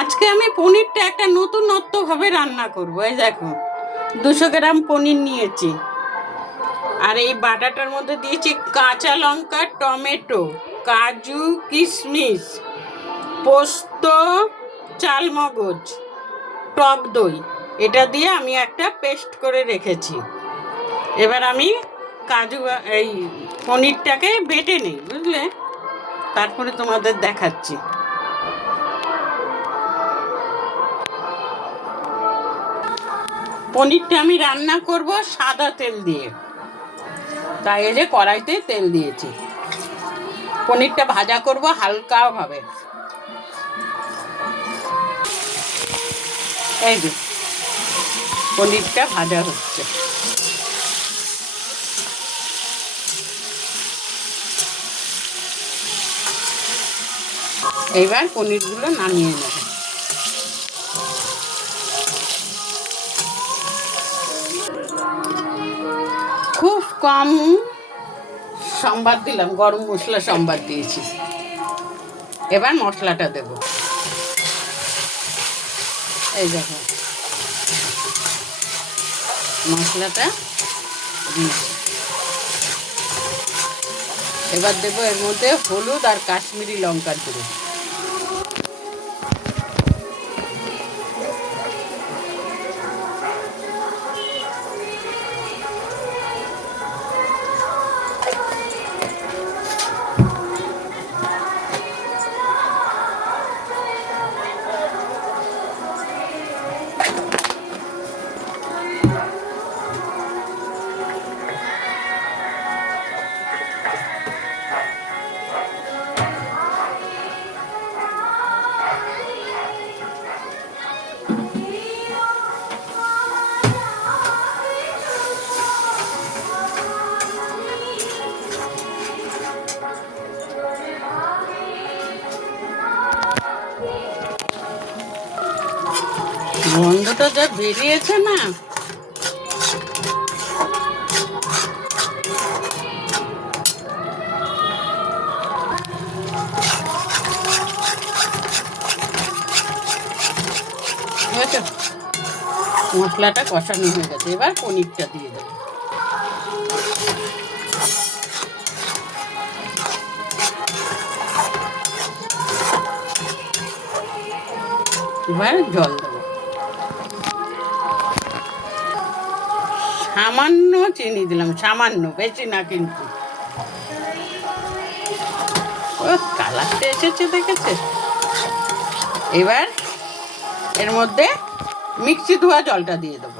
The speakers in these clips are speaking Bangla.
আজকে আমি পনিরটা একটা নতুনত্বভাবে রান্না করব, এই দেখো। দুশো গ্রাম পনির নিয়েছি। আর এই বাটাটার মধ্যে দিয়েছি কাঁচা লঙ্কা, টমেটো, কাজু, কিশমিশ, পোস্ত, চালমগজ, টক দই। এটা দিয়ে আমি একটা পেস্ট করে রেখেছি। এবার আমি কাজু এই পনিরটাকে বেটে নিই, বুঝলে? তারপরে তোমাদের দেখাচ্ছি। পনিরটা আমি রান্না করব সাদা তেল দিয়ে। তাই এই যে কড়াইতে তেল দিয়েছি। পনিরটা ভাজা করব হালকা ভাবে এই যে, পনিরটা ভাজা হচ্ছে। এইবার পনিরগুলো নামিয়ে নেব। কম। সম্বাদ দিলাম, গরম মশলা সম্বাদ দিয়েছি। এবার মশলাটা দেব। এই দেখো। মশলাটা দিয়েছি এবার দেবো এর মধ্যে হলুদ আর কাশ্মীরি লঙ্কার গুঁড়ো। গন্ধটা যা বেরিয়েছে না? মশলাটা কষানো হয়ে গেছে। এবার পনিরটা দিয়ে দেবো। এবার জল সামান্য চিনি দিলাম, সামান্য, বেশি না কিন্তু। ও, কালারটা এসেছে দেখেছে? এবার এর মধ্যে মিক্সি ধোয়া জলটা দিয়ে দেবো।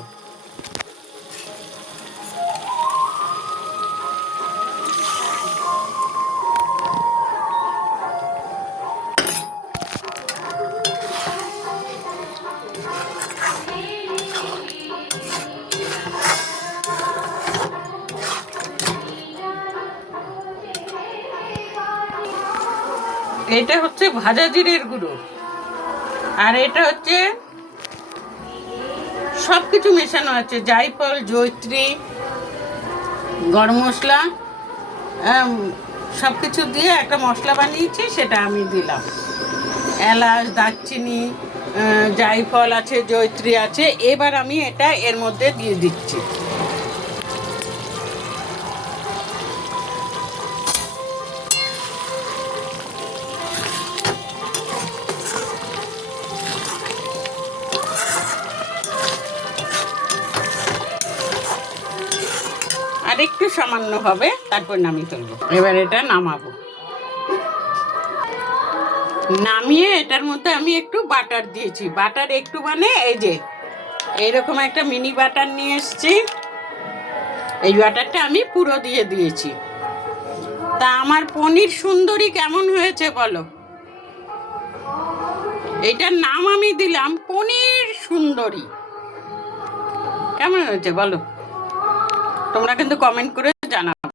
এটা হচ্ছে ভাজা জিরের গুঁড়ো। আর এটা হচ্ছে সব কিছু মেশানো আছে, জায়ফল জৈত্রী গরম মশলা সব কিছু দিয়ে একটা মশলা বানিয়েছি, সেটা আমি দিলাম। এলাচ, দারচিনি জায়ফল আছে জৈত্রী আছে, এবার আমি এটা এর মধ্যে দিয়ে দিচ্ছি। আর একটু সামান্য হবে, তারপর নামিয়ে ফেলব। এবার এটা নামাবো। নামিয়ে এটার মধ্যে আমি একটু বাটার দিয়েছি। বাটার একটু মানে এই যে, এইরকম একটা মিনি বাটার নিয়ে এসেছি। এই বাটারটা আমি পুরো দিয়ে দিয়েছি। তা আমার পনির সুন্দরী কেমন হয়েছে বলো? এইটার নাম আমি দিলাম পনির সুন্দরী। কেমন হয়েছে বলো? তোমরা কিন্তু কমেন্ট করে জানাবে।